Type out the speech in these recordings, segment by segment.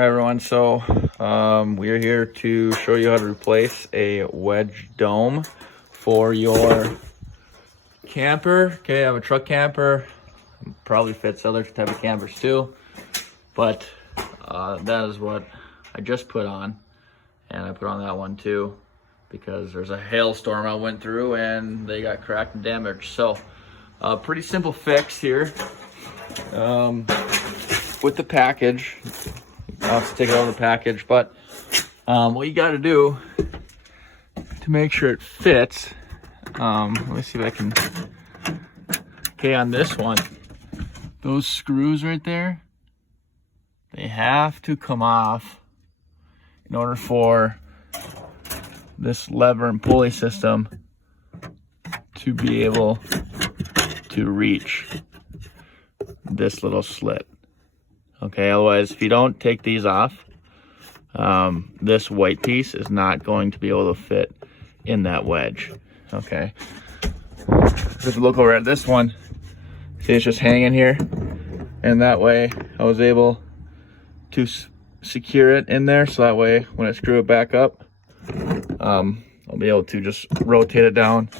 Hi everyone, so we are here to show you how to replace a wedge dome for your camper. Okay, I have a truck camper, probably fits other type of campers too, but that is what I just put on, and I put on that one too because there's a hailstorm I went through and they got cracked and damaged. So pretty simple fix here with the package. I'll stick it over the package, but what you got to do to make sure it fits, let me see if I can, okay, on this one, those screws right there, they have to come off in order for this lever and pulley system to be able to reach this little slit. Okay, otherwise, if you don't take these off, this white piece is not going to be able to fit in that wedge. Okay, if you look over at this one, see it's just hanging here, and that way I was able to secure it in there, so that way when I screw it back up, I'll be able to just rotate it down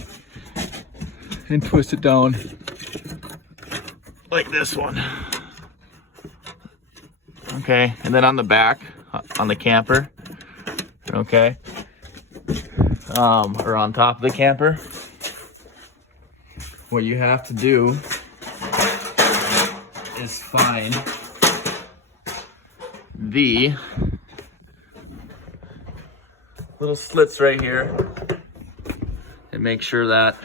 and twist it down like this one. Okay, and then on the back, on the camper, okay, or on top of the camper, what you have to do is find the little slits right here and make sure that,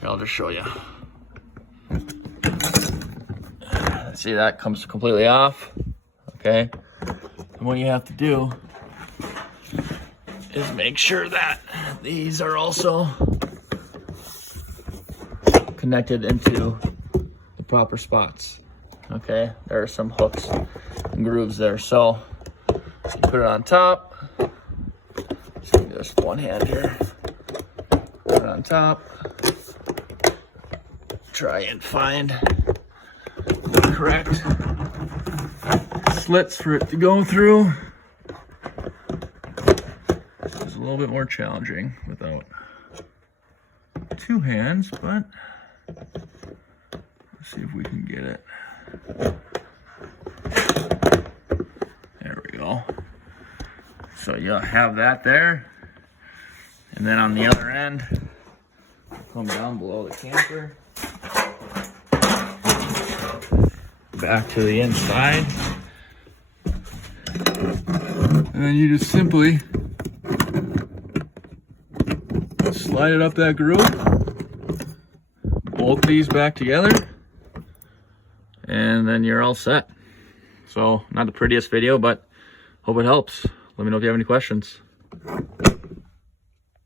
here, I'll just show you. See, that comes completely off. Okay, and what you have to do is make sure that these are also connected into the proper spots. Okay, there are some hooks and grooves there, so you put it on top. Just one hand here, put it on top, try and find the correct slits for it to go through. It's a little bit more challenging without two hands, but let's see if we can get it. There we go. So you'll have that there, and then on the other end, come down below the camper, back to the inside. And then you just simply slide it up that groove, bolt these back together, and then you're all set. So, not the prettiest video, but hope it helps. Let me know if you have any questions.